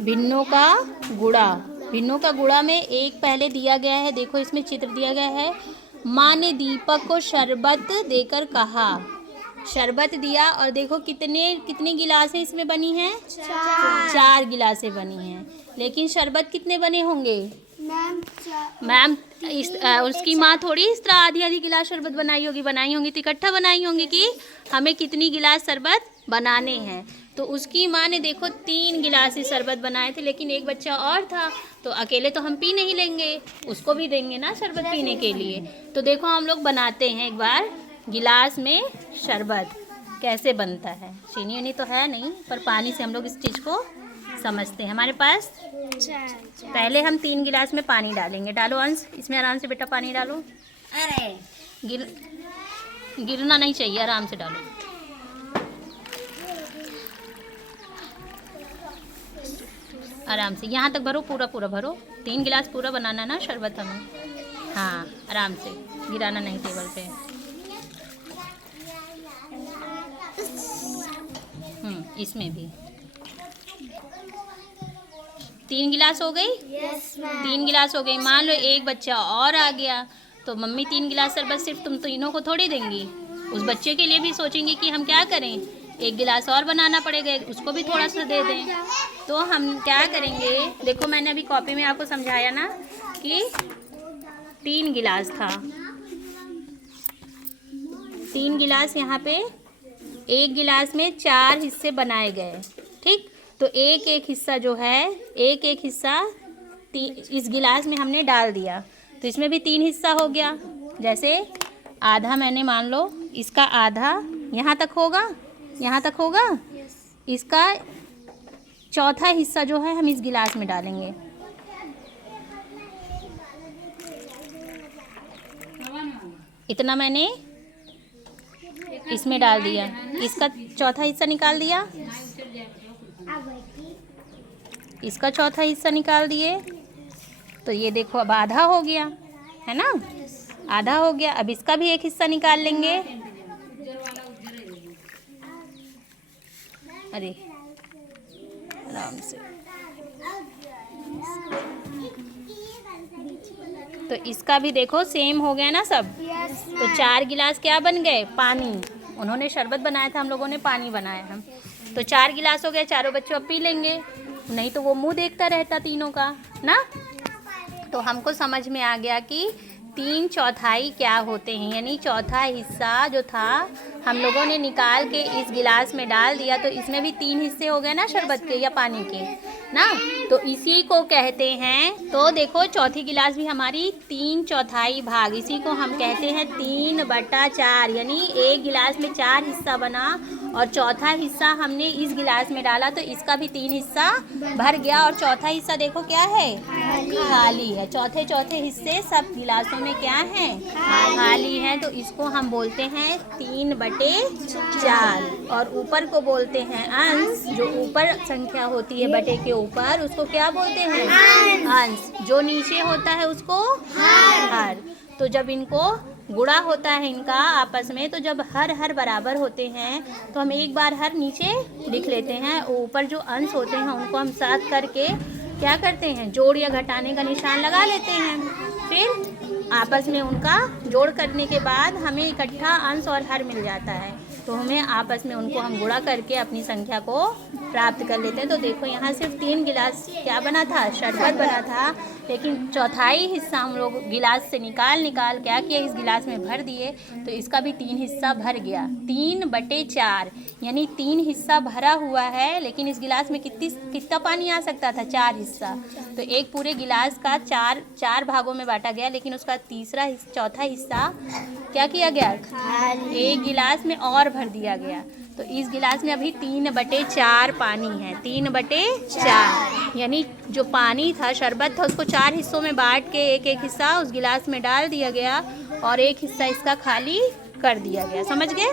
भिन्नों का गुड़ा। भिन्नों का गुड़ा में एक पहले दिया गया है, देखो इसमें चित्र दिया गया है। माँ ने दीपक को शरबत देकर कहा। शरबत दिया और देखो कितनी गिलासें इसमें बनी हैं? 4 गिलासें बनी हैं। लेकिन शरबत कितने बने होंगे मैम? उसकी माँ थोड़ी इस तरह आधी आधी गिलास शरबत बनाई होंगी तो इकट्ठा बनाई होंगी कि हमें कितनी गिलास शरबत बनाने हैं। तो उसकी माँ ने देखो 3 गिलास ही शरबत बनाए थे, लेकिन एक बच्चा और था तो अकेले तो हम पी नहीं लेंगे, उसको भी देंगे ना शरबत पीने के लिए। तो देखो हम लोग बनाते हैं एक बार गिलास में शरबत कैसे बनता है। चीनी उनी तो है नहीं, पर पानी से हम लोग इस चीज़ को समझते हैं। हमारे पास पहले हम 3 गिलास में पानी डालेंगे। डालो अंश, इसमें आराम से बेटा पानी डालो। अरे गिरना नहीं चाहिए, आराम से डालो। आराम से यहाँ तक भरो, पूरा पूरा भरो। 3 गिलास पूरा बनाना ना शरबत हमें। हाँ आराम से, गिराना नहीं टेबल पे। इसमें भी 3 गिलास हो गई? 3 गिलास हो गई। मान लो एक बच्चा और आ गया तो मम्मी 3 गिलास शरबत सिर्फ तुम तीनों को थोड़ी देंगी, उस बच्चे के लिए भी सोचेंगे कि हम क्या करें, 1 गिलास और बनाना पड़ेगा, उसको भी थोड़ा सा दे दें। तो हम क्या करेंगे, देखो मैंने अभी कॉपी में आपको समझाया ना कि 3 गिलास था। 3 गिलास यहाँ पे 1 गिलास में 4 हिस्से बनाए गए, ठीक। तो एक एक हिस्सा जो है, एक एक हिस्सा इस गिलास में हमने डाल दिया, तो इसमें भी 3 हिस्सा हो गया। जैसे आधा मैंने मान लो, इसका आधा यहाँ तक होगा, यहाँ तक होगा। इसका चौथा हिस्सा जो है हम इस गिलास में डालेंगे। इतना मैंने इसमें डाल दिया, इसका चौथा हिस्सा निकाल दिया, इसका चौथा हिस्सा निकाल दिए, तो ये देखो अब आधा हो गया, है ना, आधा हो गया। अब इसका भी एक हिस्सा निकाल लेंगे। अरे आराम से। तो इसका भी देखो सेम हो गया ना सब। तो 4 गिलास क्या बन गए? पानी। उन्होंने शरबत बनाया था, हम लोगों ने पानी बनाया है। तो 4 गिलास हो गए, चारों बच्चों अब पी लेंगे, नहीं तो वो मुंह देखता रहता तीनों का ना। तो हमको समझ में आ गया कि 3/4 क्या होते हैं, यानी चौथा हिस्सा जो था हम लोगों ने निकाल के इस गिलास में डाल दिया, तो इसमें भी 3 हिस्से हो गए ना शरबत के या पानी के ना। तो इसी को कहते हैं, तो देखो चौथी गिलास भी हमारी 3/4 भाग, इसी को हम कहते हैं 3/4, यानी एक गिलास में 4 हिस्सा बना और चौथा हिस्सा हमने इस गिलास में डाला, तो इसका भी 3 हिस्सा भर गया और चौथा हिस्सा देखो क्या है? खाली है। चौथे हिस्से सब गिलासों में क्या है? खाली है। तो इसको हम बोलते हैं 3/4। और ऊपर को बोलते हैं अंश, जो ऊपर संख्या होती है बटे के ऊपर, उसको क्या बोलते हैं? अंश। जो नीचे होता है उसको हर। तो जब इनको गुणा होता है इनका आपस में, तो जब हर बराबर होते हैं तो हम एक बार हर नीचे लिख लेते हैं, ऊपर जो अंश होते हैं उनको हम साथ करके क्या करते हैं? जोड़ या घटाने का निशान लगा लेते हैं। फिर आपस में उनका जोड़ करने के बाद हमें इकट्ठा अंश और हर मिल जाता है, तो हमें आपस में उनको हम गुणा करके अपनी संख्या को प्राप्त कर लेते हैं। तो देखो यहाँ सिर्फ 3 गिलास क्या बना था? शरबत बना था, लेकिन चौथाई हिस्सा हम लोग गिलास से निकाल क्या किया? इस गिलास में भर दिए, तो इसका भी 3 हिस्सा भर गया। 3/4 यानी 3 हिस्सा भरा हुआ है, लेकिन इस गिलास में कितना पानी आ सकता था? 4 हिस्सा। तो एक पूरे गिलास का 4 भागों में बांटा गया, लेकिन उसका चौथा हिस्सा क्या किया गया? एक गिलास में और भर दिया गया। तो इस गिलास में अभी 3/4 पानी है। 3/4 यानी जो पानी था, शरबत था, उसको 4 हिस्सों में बांट के एक एक हिस्सा उस गिलास में डाल दिया गया और एक हिस्सा इसका खाली कर दिया गया। समझ गए?